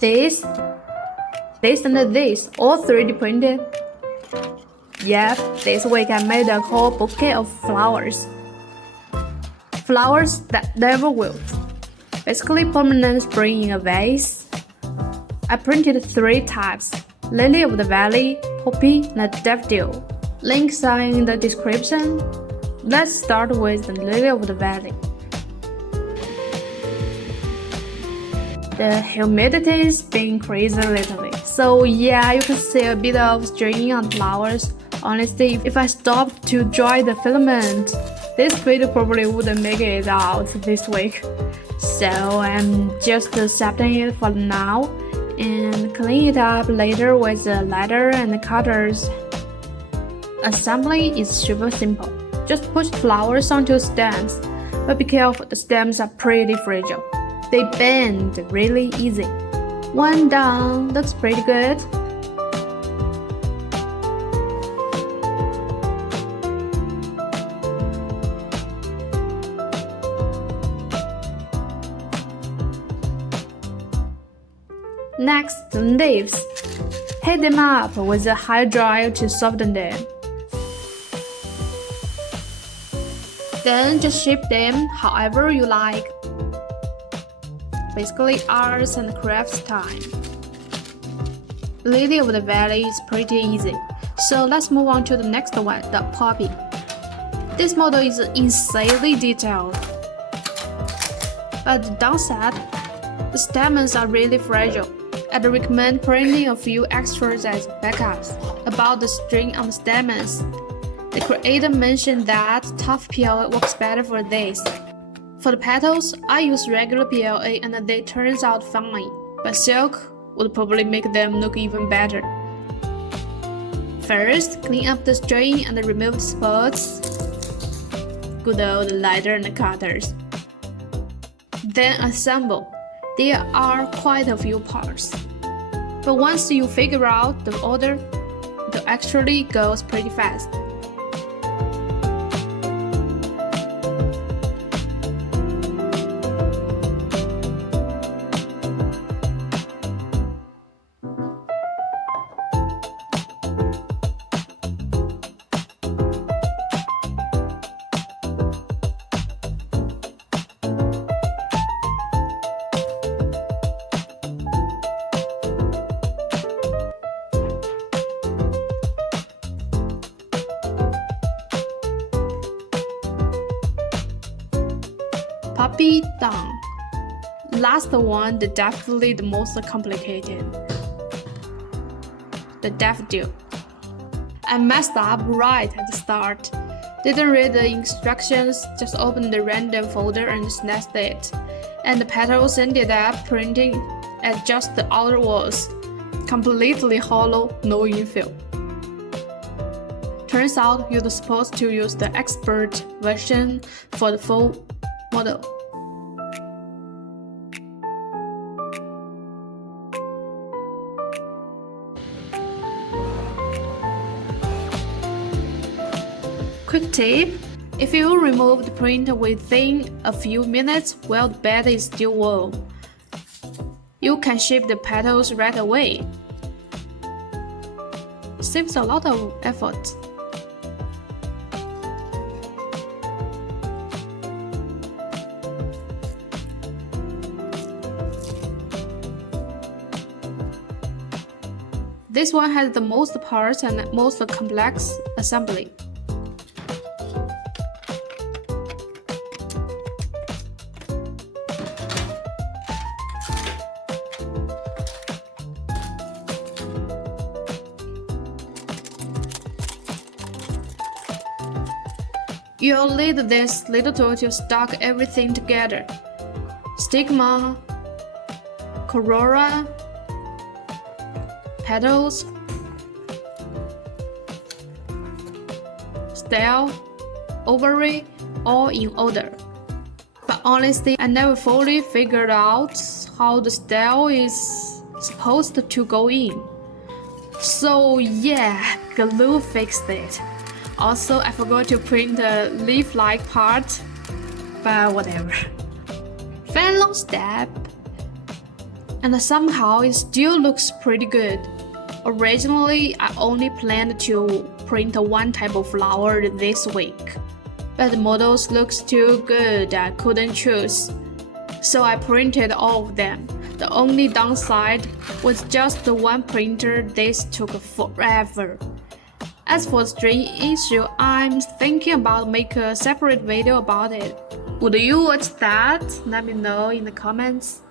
This and this, all 3D printed. Yep, this week I made a whole bouquet of flowers. Flowers that never wilt. Basically permanent spring in a vase. I printed 3 types: lily of the valley, poppy, and daffodil. Links are in the description. Let's start with the lily of the valley. The humidity is being crazy lately, so yeah, you can see a bit of string on flowers. Honestly, if I stopped to dry the filament, this video probably wouldn't make it out this week. So I'm just accepting it for now and clean it up later with a ladder and cutters. Assembly is super simple. Just push flowers onto stems, but be careful, the stems are pretty fragile. They bend really easy. One down, looks pretty good. Next, the leaves. Heat them up with a high dryer to soften them. Then just shape them however you like. Basically arts and crafts time. Lily of the valley is pretty easy, so let's move on to the next one, the poppy. This model is insanely detailed, but the downside, the stamens are really fragile. I'd recommend printing a few extras as backups. About the string on the stamens, the creator mentioned that tough PLA works better for this. For the petals, I use regular PLA and they turns out fine, but silk would probably make them look even better. First, clean up the string and remove the spots. Good old ladder and cutters. Then assemble. There are quite a few parts, but once you figure out the order, it actually goes pretty fast. Poppy done. Last one, definitely the most complicated. The daffodil. I messed up right at the start. Didn't read the instructions, just opened the random folder and snatched it. And the petals ended up printing at just the outer walls. Completely hollow, no infill. Turns out you're supposed to use the expert version for the full model. Quick tip: if you remove the print within a few minutes while the bed is still warm, you can shape the petals right away. Saves a lot of effort. This one has the most parts and most complex assembly. You'll need this little tool to stock everything together. Stigma, corolla, petals, stem, ovary, all in order. But honestly, I never fully figured out how the stem is supposed to go in. So yeah, glue fixed it. Also, I forgot to print the leaf-like part, but whatever. Final step. and somehow it still looks pretty good. Originally, I only planned to print one type of flower this week, but the models looks too good I couldn't choose. So I printed all of them. The only downside was just the one printer. This took forever. As for the string issue, I'm thinking about making a separate video about it. Would you watch that? Let me know in the comments.